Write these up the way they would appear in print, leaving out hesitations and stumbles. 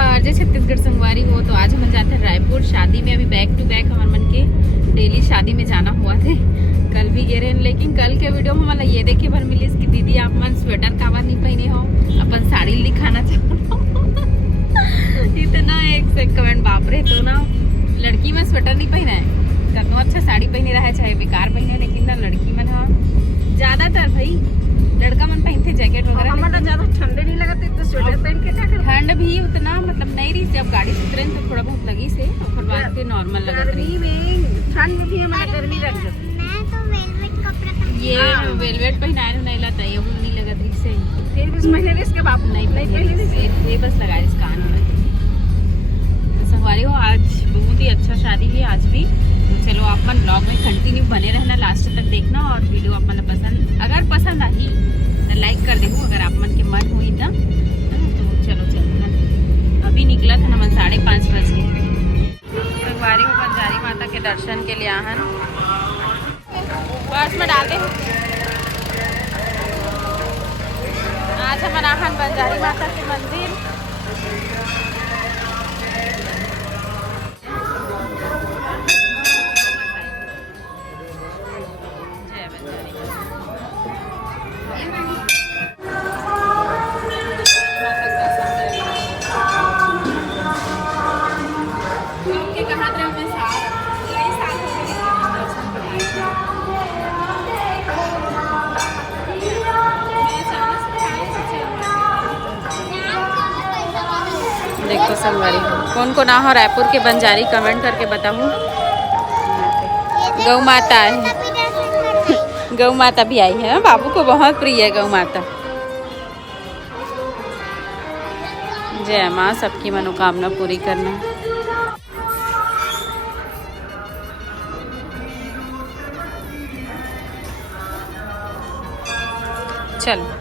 जोहार, जय छत्तीसगढ़ संगवारी हो। तो आज हम जाते हैं रायपुर शादी में। अभी बैक टू बैक हमारे मन के डेली शादी में जाना हुआ थे। कल भी गए रहे, लेकिन कल के वीडियो में मतलब ये देखे भर मिली इसकी दीदी आप मन स्वेटर कावर नहीं पहने हो, अपन साड़ी दिखाना चाहो। इतना एक से कमेंट बाप रे। तो ना लड़की में स्वेटर नहीं पहना है, कतनो अच्छा साड़ी पहने रहा है चाहे बेकार पहने, लेकिन ना लड़की मन हाँ ज्यादातर भाई लड़का मन पहनते जैकेट वगैरह। हमारा ज्यादा ठंडे नहीं लगते तो स्वेटर पहन के क्या करें। ठंड भी उतना मतलब नहीं रही, जब गाड़ी से उतरे तो थोड़ा बहुत लगी से, और बाद के नॉर्मल लगा रही। ठंड भी हमारा गर्मी लग जाती। मैं तो वेलवेट कपड़ा ये वेलवेट पहनाए नहीं लगता, ये वो नहीं लगा रही से। फिर भी महीने में इसके बाप नहीं पहले ये बस लगा इस कान में। तो संगवारी हो, आज बहुत ही अच्छा शादी है आज भी। तो चलो आप मन ब्लॉग में कंटिन्यू बने रहना, लास्ट तक देखना। और वीडियो आप मन पसंद अगर पसंद आई तो लाइक कर देना, अगर आप मन के मन हुई ना तो चलो चलो। अभी निकला था ना 5:30 बज के। संगवारी हो बंजारी माता के दर्शन के लिए आहन बस में डाल दे। आज हम आहन बंजारी माता के मंदिर। देखो संगवारी कौन कौन हो रायपुर के बंजारी कमेंट करके बताऊँ। गौ माता है, गौ माता भी आई है, बाबू को बहुत प्रिय है गौ माता। जय माँ, सबकी मनोकामना पूरी करना। चलो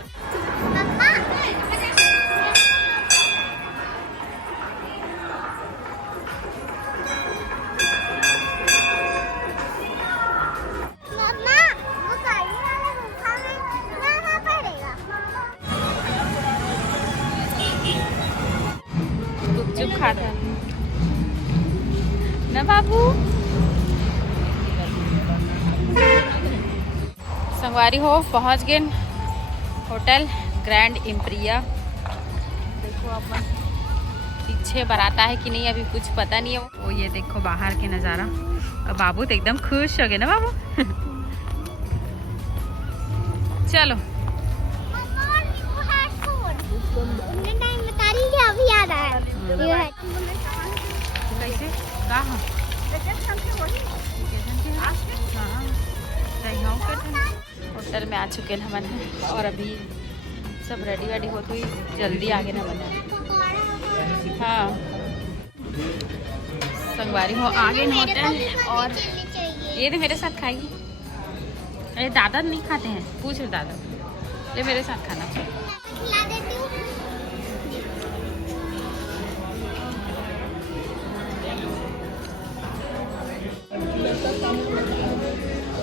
चुप खाता ना बाबू। संगवारी हो पहुंच गए होटल ग्रैंड इम्प्रिया। देखो आप पीछे बराता है कि नहीं अभी कुछ पता नहीं है। वो ये देखो बाहर के नज़ारा, और बाबू तो एकदम खुश हो गए ना बाबू। चलो कैसे कहाँ होटल में आ चुके हैं हम, और अभी सब रेडी वेडी हो तो जल्दी आगे ना बना। हाँ संगवारी हो आगे होटल। और ये तो मेरे साथ खाएगी। अरे दादा नहीं खाते हैं, पूछ रहे दादा ले मेरे साथ खाना।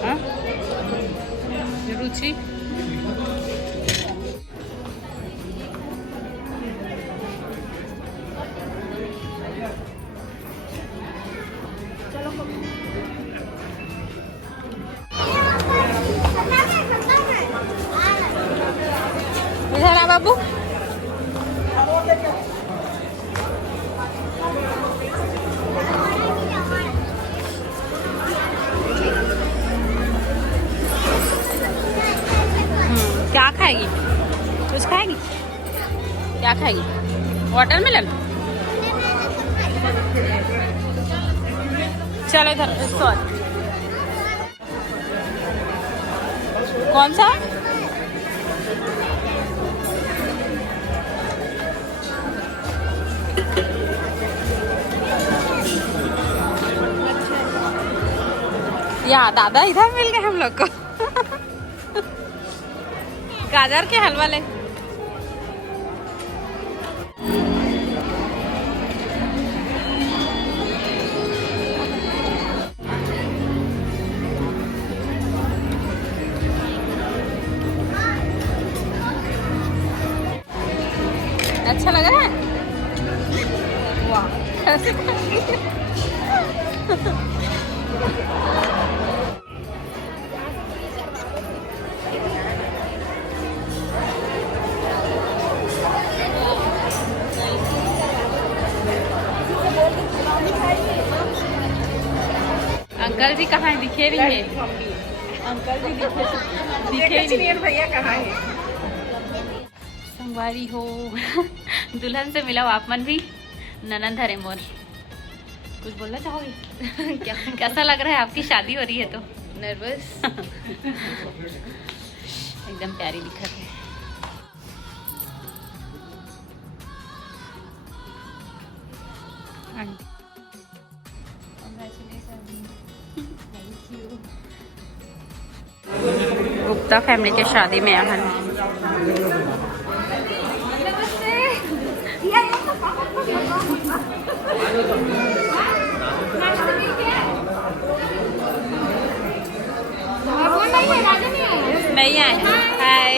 हाँ रुचि इधर आ बाबू। क्या खाएगी? कुछ खाएगी? क्या खाएगी? वाटरमेलन। चलो इधर। सॉरी कौन सा? या दादा इधर मिल गए हम लोग को। गाजर के हलवा ले। अच्छा लग रहा है। अंकल जी कहाँ है? दिखे नहीं है अंकल जी, दिखे नहीं। भैया कहाँ है? संगवारी हो दुल्हन से मिला वापमन भी ननंद हरे मोर। कुछ बोलना चाहोगे? क्या कैसा लग रहा है? आपकी शादी हो रही है तो नर्वस एकदम प्यारी दिखत है। गुप्ता फैमिली के शादी में आहन। नहीं आए। हाय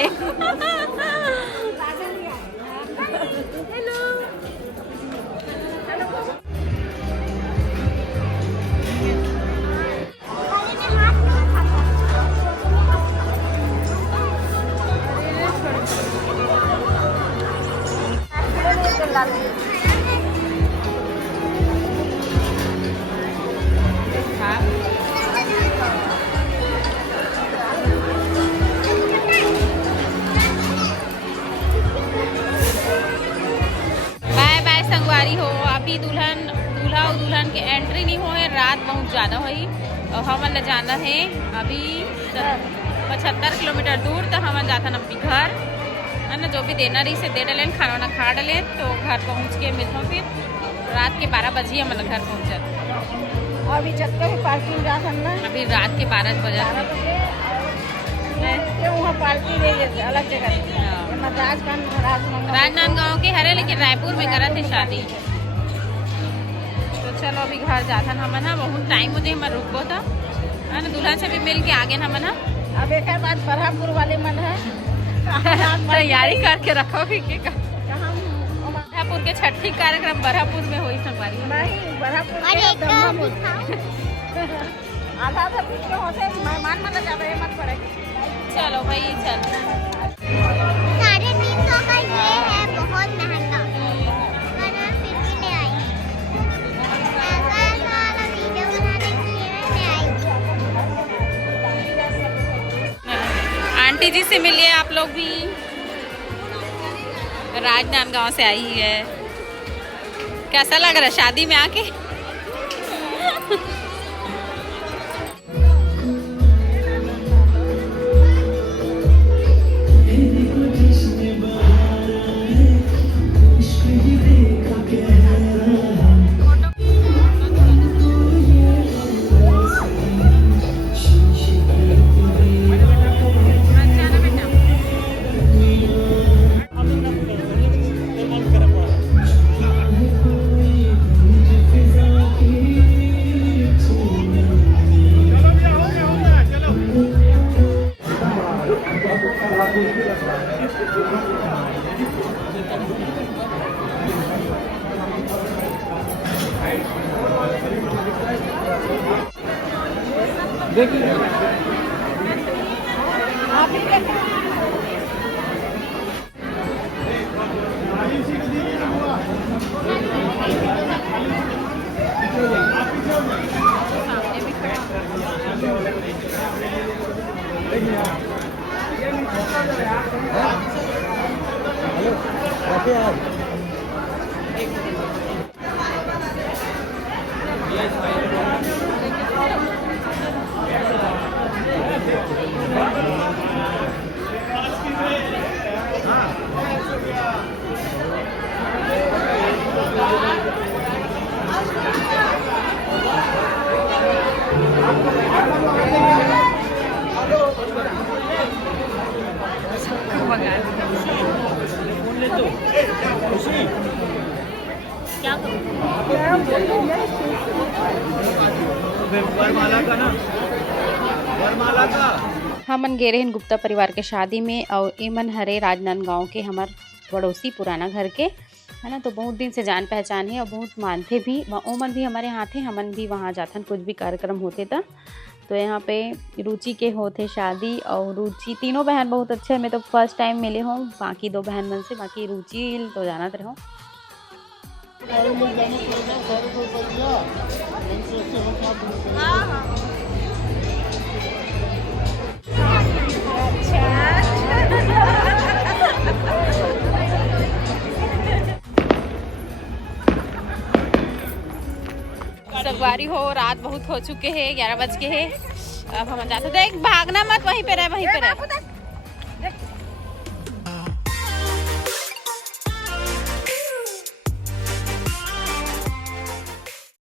दूल्हा और दुल्हन के एंट्री नहीं हुए, रात बहुत ज़्यादा हुई और हमन ले जाना है अभी 75 किलोमीटर दूर। तो हमन जाता अपनी घर है ना, जो भी देना रही से दे डालें, खाना वाना खा डालें तो घर पहुँच के मिलता हूँ। फिर रात के 12 बजे हमन घर पहुँच जाते। अभी जब तक पार्किंग जा करना, अभी रात के 12 बजे वहाँ पार्किंग अलग जगह राजनांदगांव के हरे, लेकिन रायपुर में करा थे शादी। तो चलो अभी घर जाता ना हमन, बहुत टाइम मुझे मैं रुको था है ना, दुल्हन से भी मिल के आगे ना मना। अब एक बात बरहापुर वाले मन है तैयारी करके रखोगे कि बरहापुर के छठी कार्यक्रम बरहापुर में हुई संगवारी? नहीं, बरहापुर आधा आधा पीछे होते मेहमान मन जावे मत पड़े। चलो भाई चल। 350 का ये है, बहुत महंगा, पर मैं फिर भी ले आई। ऐसा वाला वीडियो बनाने के लिए मैं ले आई। आंटी जी से मिलिए आप लोग भी, राजनांदगांव से आई है। कैसा लग रहा है शादी में आके? हमन गे रहे गुप्ता परिवार के शादी में और एमन हरे राजनांदगांव के हमार पड़ोसी पुराना घर के। है ना। तो बहुत दिन से जान पहचान है और बहुत मानते भी। ओमन भी हमारे यहाँ थे, हमन भी वहाँ जाथन कुछ भी कार्यक्रम होते था। तो यहाँ पे रुचि के होते शादी, और रुचि तीनों बहन बहुत अच्छे। मैं तो फर्स्ट टाइम मिले हूँ बाकी 2 बहन मन से, बाकी रुचि तो जानत रहो। सवारी हो, रात बहुत हो चुके हैं, 11 बज के हैं। अब हम जाते थे। भागना मत, वहीं पे रहे, वहीं पे रहे।